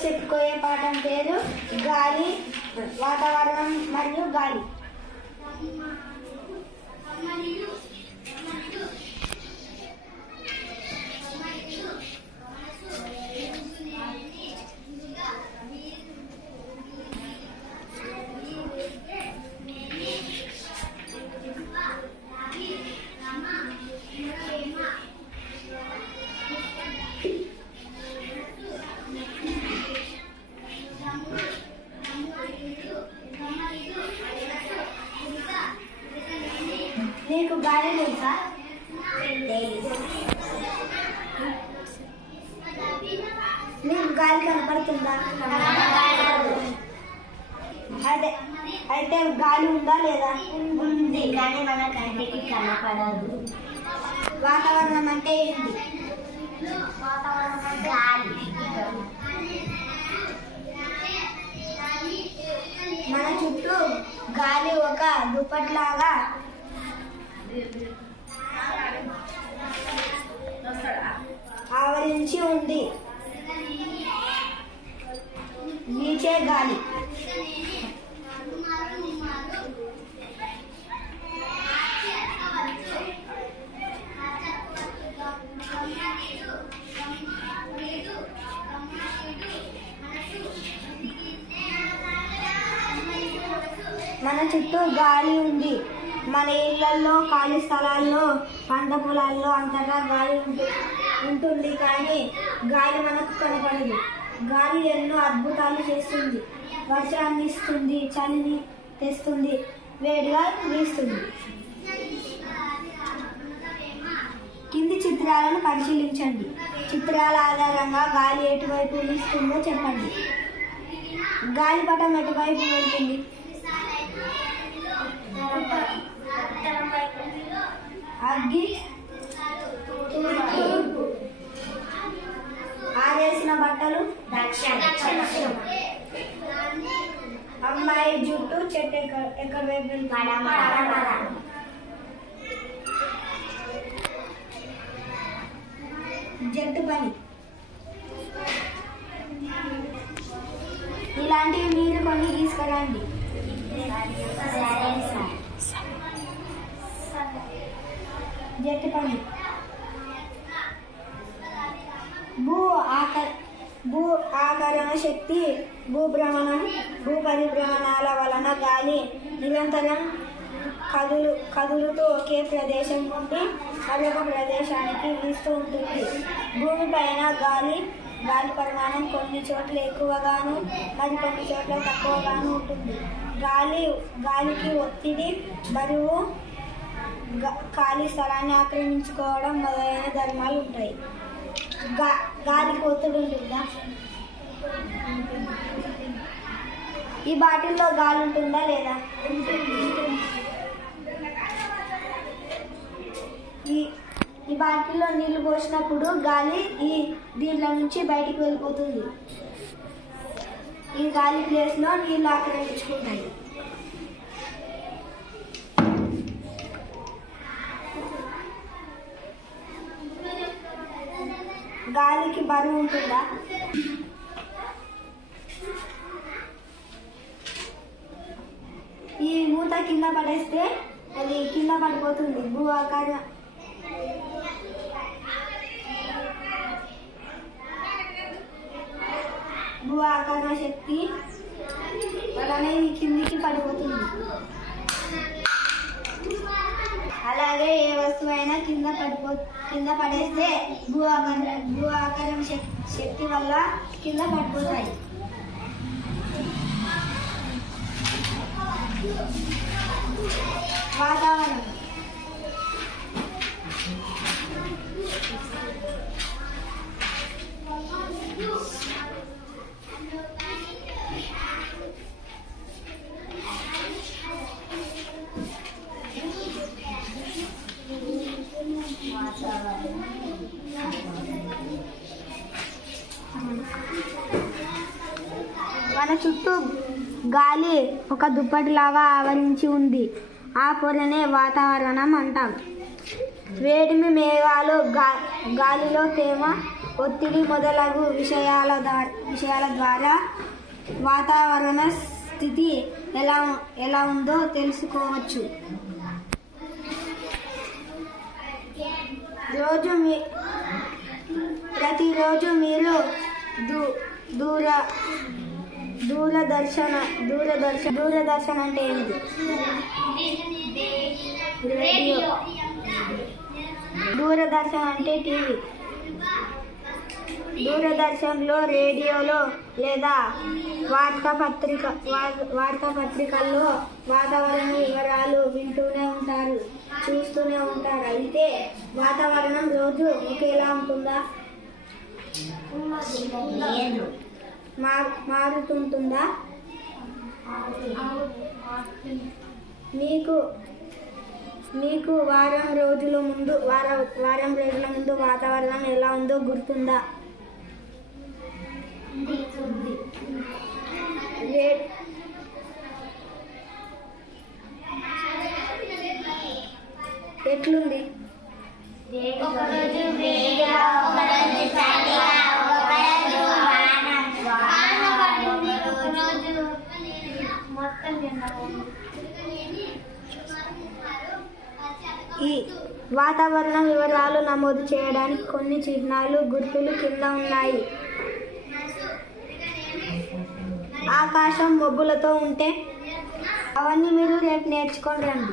చెప్పుకోయే పాఠం పేరు గాలి, వాతావరణం మరియు గాలి. నీకు గాలి తెలుసా? నీకు గాలి కనపడుతుందా? అయితే గాలి ఉందా లేదా? ఉంది, కానీ మన కంటికి కనపడదు. వాతావరణం అంటే ఏంటి? గాలి. మన చుట్టూ గాలి ఒక దుప్పట్లాగా ఆవరించి ఉంది. వీచే గాలి. మన చుట్టూ గాలి ఉంది. మన ఇళ్లలో, ఖాళీ స్థలాల్లో, పంట పొలాల్లో అంతటా గాలి ఉంటుంది. కానీ గాలి మనకు కనపడదు. గాలి ఎన్నో అద్భుతాలు చేస్తుంది. వర్షాన్ని ఇస్తుంది, చలిని తెస్తుంది, వేడిగా వీస్తుంది. కింది చిత్రాలను పరిశీలించండి. చిత్రాల ఆధారంగా గాలి ఎటువైపు వీస్తుందో చెప్పండి. గాలిపటం ఎటువైపు వెళ్తుంది? అగ్గి ఆరేసిన బట్టలు దక్షిణ. అమ్మాయి జుట్టు చెట్టు ఎక్కడ వైపు వెళ్తుంది? జట్టు పని. ఇలాంటివి మీరు కొన్ని తీసుకురండి. జట్టు పని. భూ ఆకర్షణ శక్తి, భూ పరిభ్రమణాల వలన గాలి నిరంతరం కదులుతూ ఒకే ప్రదేశం నుండి మరొక ప్రదేశానికి వీస్తూ ఉంటుంది. భూమిపైన గాలి పరిమాణం కొన్ని చోట్ల ఎక్కువగాను మరి కొన్ని చోట్ల తక్కువగాను ఉంటుంది. గాలికి ఒత్తిడి, బరువు, ఖాళీ స్థలాన్ని ఆక్రమించుకోవడం మొదలైన ధర్మాలు ఉంటాయి. గాలికి ఒత్తిడి ఉంటుందా? ఈ బాటిల్లో గాలి ఉంటుందా లేదా? ఈ బాటిల్లో నీళ్లు పోసినప్పుడు గాలి దీంట్లో నుంచి బయటికి వెళ్ళిపోతుంది. ఈ గాలి ప్లేస్లో నీళ్లు ఆక్రమించుకుంటాయి. గాలికి బరువు ఉంటుందా? ఈ మూత కింద పడేస్తే అది కింద పడిపోతుంది. భూ ఆకర్షణ శక్తి వలన ఇది కిందికి పడిపోతుంది. అలాగే ఏ వస్తువైనా కింద పడేస్తే భూ ఆకర్షణ శక్తి వల్ల కింద పడిపోతాయి. వాతావరణం. మన చుట్టూ గాలి ఒక దుప్పటిలాగా ఆవరించి ఉంది. ఆ పొరనే వాతావరణం అంటాం. వేడిమి, మేఘాలు, గాలిలో తేమ, ఒత్తిడి మొదలగు విషయాల విషయాల ద్వారా వాతావరణ స్థితి ఎలా ఉందో తెలుసుకోవచ్చు. ప్రతిరోజు మీరు దూరదర్శన్ అంటే ఏంటి? రేడియో. దూరదర్శన్ అంటే టీవీ. దూరదర్శన్లో, రేడియోలో లేదా వార్తాపత్రికల్లో వాతావరణ వివరాలు వింటూనే ఉంటారు, చూస్తూనే ఉంటారు. అయితే వాతావరణం రోజు ఒకేలా ఉంటుందా? మారుతుంటుందా? మీకు వారం రోజుల ముందు వాతావరణం ఎలా ఉందో గుర్తుందా? ఎట్లుంది? ఈ వాతావరణ వివరాలు నమోదు చేయడానికి కొన్ని చిహ్నాలు, గుర్తులు కింద ఉన్నాయి. ఆకాశం మబ్బులతో ఉంటే అవన్నీ మీరు రేపు నేర్చుకొని రండి.